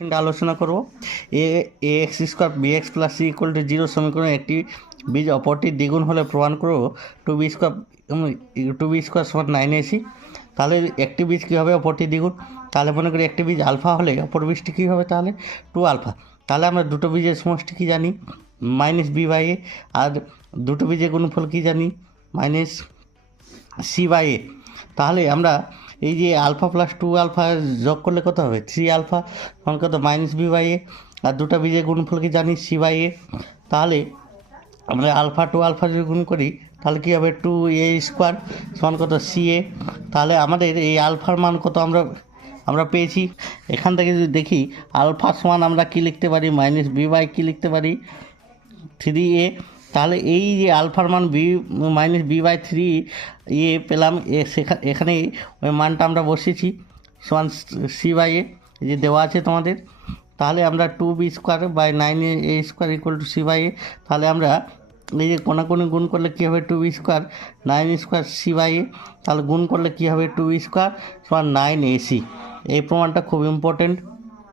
কিন্তু আলোচনা করব a x square b x plus c equal to zero সমীকরণে একটি বীজ অপরটির দ্বিগুণ হলে প্রমাণ করব টু বি স্কোয়ার সমান 9ac। তাহলে একটি বীজ কী হবে অপরটি দ্বিগুণ, তাহলে মনে করি একটি বীজ আলফা হলে অপর বীজটি কী হবে তাহলে 2 আলফা। তাহলে আমরা দুটো বীজের সমষ্টি কী জানি -b/a, আর দুটো বীজের গুণফল কী জানি -c/a। তাহলে আমরা এই যে আলফা প্লাস 2 আলফা যোগ করলে কত হবে 3 আলফা, সমান কত -b/a, আর দুটো বীজের গুণফল কি জানি c/a। তাহলে আমরা আলফা 2 আলফা যদি গুণ করি তাহলে কী হবে 2a স্কোয়ার সমান কত ca। তাহলে আমাদের এই আলফার মান কত আমরা পেয়েছি। এখান থেকে যদি দেখি আলফা সমান আমরা কী লিখতে পারি -b/, কী লিখতে পারি 3a। তাহলে এই যে আলফার মান -b/3 পেলাম, এখানে ওই মানটা আমরা বসিয়েছি সমান c/a, যে দেওয়া আছে তোমাদের। তাহলে আমরা 2b square by 9a square equal to c/a। তাহলে আমরা এই যে কোনাকুনি গুণ করলে কী হবে 2b স্কোয়ার 9 স্কোয়ার c/a। তাহলে গুণ করলে কী হবে 2b স্কোয়ার সমান 9ac। এই প্রমাণটা খুব ইম্পর্টেন্ট।